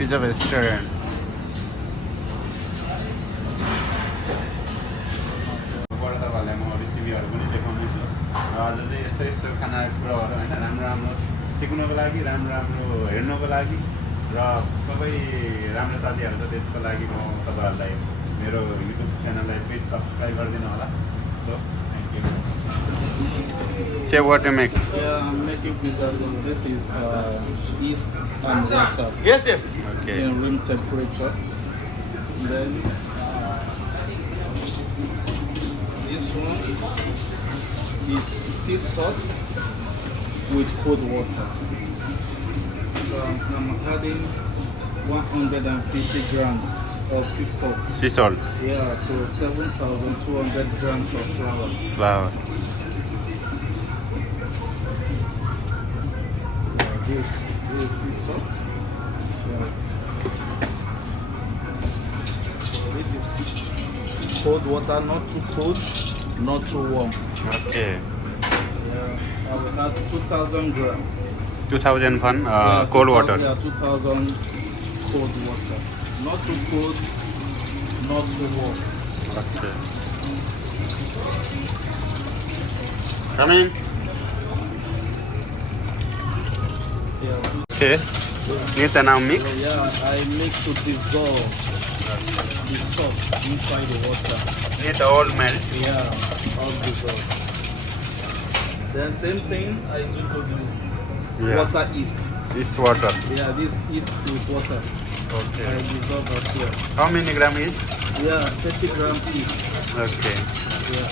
pizza restaurant. पर्दावाला म रेसिपीहरू पनि देखाउनेछु र आज चाहिँ यस्तो यस्तो खाना कुराहरू होइन राम्रो राम्रो सिक्नको लागि राम्रो राम्रो हेर्नको लागि र सबै राम्रो साथीहरू छ त्यसको लागि म तपाईँहरूलाई मेरो युट्युब च्यानललाई प्लिज सब्सक्राइब गरिदिनु होला so thank you Chef, what you make? Yeah, I'm making pizza. This is yeast and water. Yes, chef. Okay. In room temperature. Then this one is sea salt with cold water. So I'm adding 150 grams of sea salt. Sea salt. Yeah, to 7,200 grams of flour. Flour. This is sea salt. Yeah. This is cold water, not too cold, not too warm. Okay. Yeah, I will add 2,000 grams. 2000 fun Yeah, cold 2,000 water. Yeah, 2,000 cold water. Not too cold, not too warm. Okay. Come in. Yeah. Okay. Need to now mix. Yeah, I make to dissolve the salt inside the water. Need all melt. Yeah, all dissolve. Then same thing I do to the Yeah. water yeast. This water. Yeah, this yeast with water. Okay. I dissolve as well. How many gram is? Yeah, 30 grams yeast. Okay. Yeah.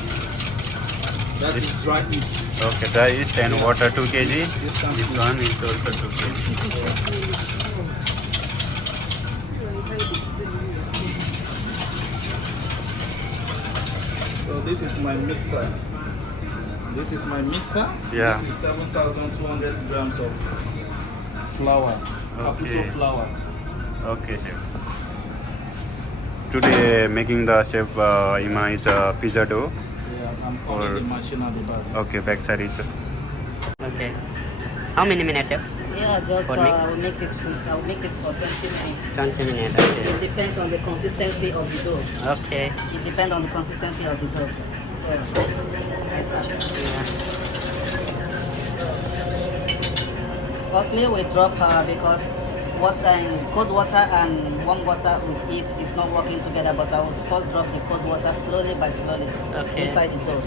That is dry yeast. Okay. Dry yeast and water 2 kg. This comes This with- one is also 2 kg. So this is my mixer. This is my mixer. Yeah. This is 7,200 grams of flour. Caputo Okay. flour. Okay, chef. Today making the chef Ima is a pizza dough. Yeah, I'm Or- on the machine at the back. Okay, back side is. Okay. How many minutes, chef? Yeah, just For mix? I'll mix it for 20 minutes. 20 minutes. It Okay. depends on the consistency of the dough. Okay. It depends on the consistency of the dough. So, I start. Firstly, we drop because water and cold water and warm water with yeast is not working together. But I will first drop the cold water slowly by slowly Okay. inside the dough.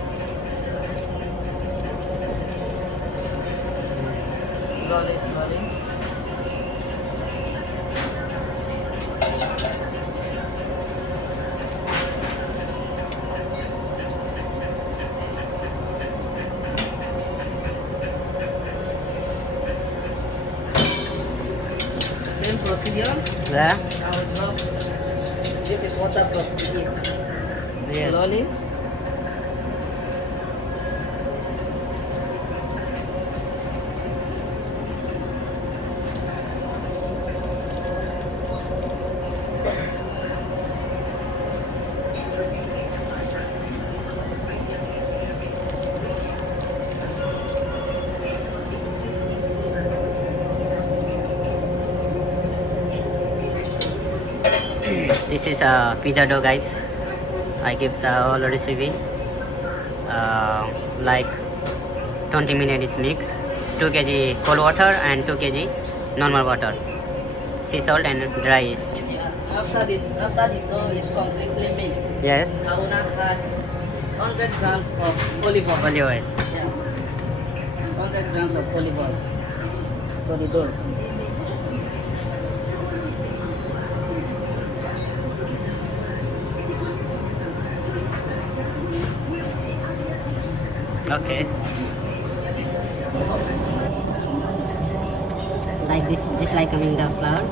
Slowly, slowly. Same procedure. Yeah. I will drop. This is water plus the yeast. Yeah. Slowly. This is a pizza dough, guys. I give the whole recipe. Like 20 minutes it's mixed. 2 kg cold water and 2 kg normal water. Sea salt and dry yeast. Yeah. After the dough is completely mixed, Yes. I will now add 100 grams of olive oil. Olive oil. Yeah. 100 grams of olive oil to the dough. Okay. Like this like coming the flour.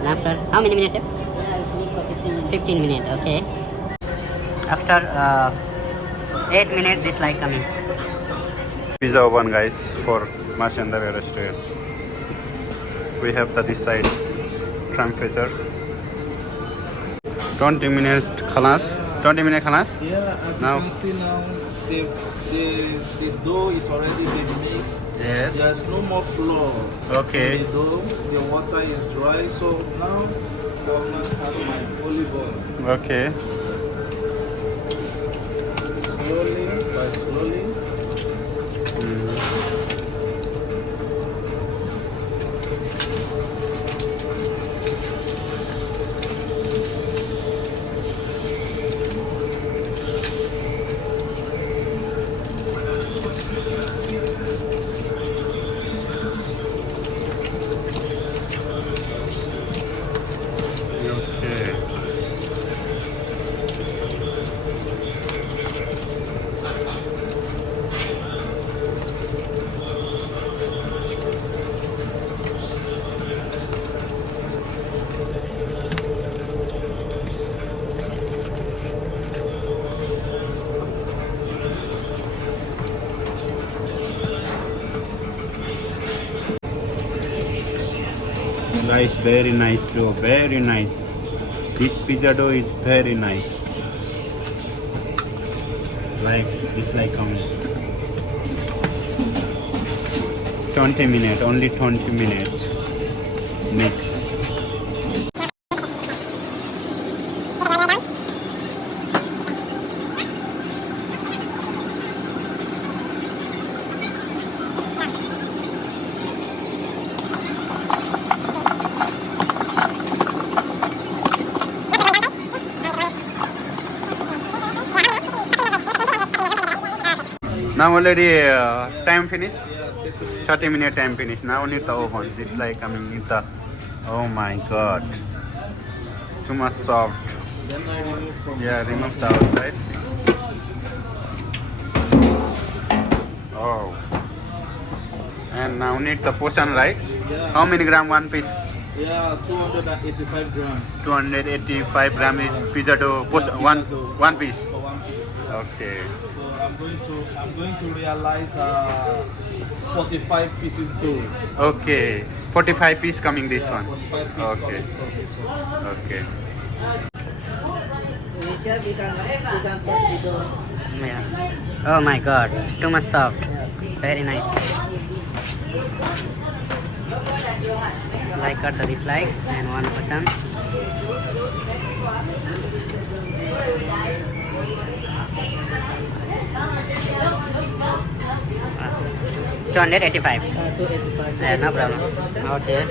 And after how many minutes? Chef? Yeah, it's mixed for 15 minutes. 15 minutes. Okay. After 8 minutes, this like coming. Pizza oven, guys, for Mashandara restaurant. We have the this side temperature. 20 minutes khalas. 20 minutes khalas. Yeah, as Now- you can see now, the dough is already been mixed. Yes. There's no more flour. Okay. In the dough, the water is dry. So now I'm going to add my olive oil. Okay. Slowly, by slowly. Okay. Guys, very nice dough, very nice. This pizza dough is very nice. Like, it's like 20 minutes, only 20 minutes. Mix. Now already time finish. 30-minute time finish. Now only the oven. This like the. Oh my god. Too much soft. Then I remove from Remove the outside. Oh. And now need the portion, right? Yeah. How many gram one piece? Yeah, 285 grams 285 gram is pizza dough. One piece. for one piece. Okay. So I'm going to realize 45 pieces dough. Okay. 45 piece coming this one. 45 pieces Okay. coming from this one. Okay. Here we can touch the dough. Yeah. Oh my god, too much soft. Very nice. Like or the dislike and one person. 285. 285. Yeah, no problem. Okay.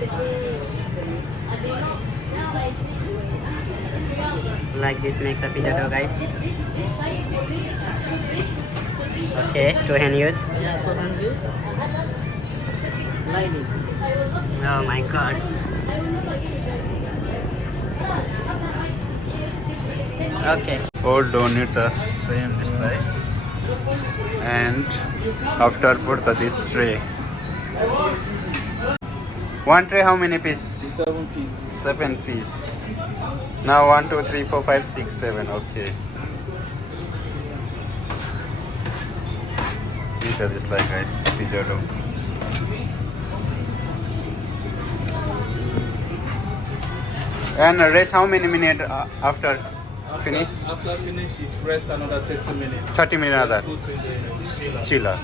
Like this make the pizza dough, guys. Okay, two hand use. Yeah, 200 views. Like this. Oh my god. Okay. Hold on it same display. And after put this tray. One tray how many piece? 7 pieces. 7 piece. Now 1, 2, 3, 4, 5, 6, 7. Okay. These are this like guys. Pizza dough. And rest how many minutes after finish? After finish, it rest another 30 minutes. 30 minutes other. Put in the chiller. Chiller.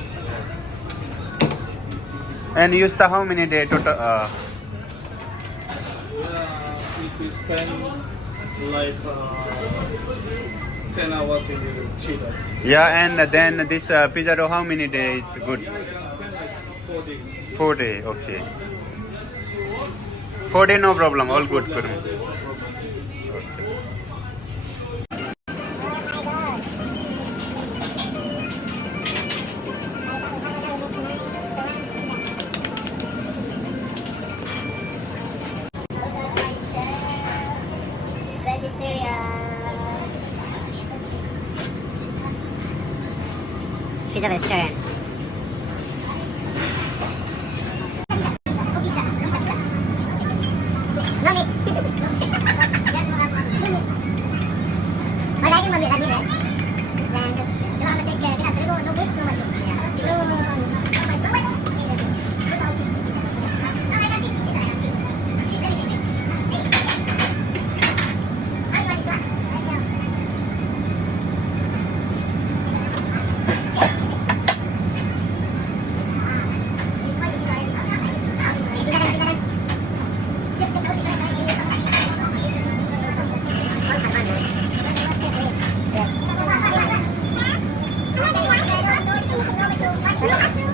And use the how many day total? Yeah, if we spend like 10 hours in the chiller. Yeah, and then this pizza dough how many days good? Yeah, you can spend like 4 days. 4 days, okay. 4 days no problem, all good. Good. Pizza vegetarian. No meat. Lagi mau lagi deh. Dan kalau kita take kita no meat no mushroom. Thank you.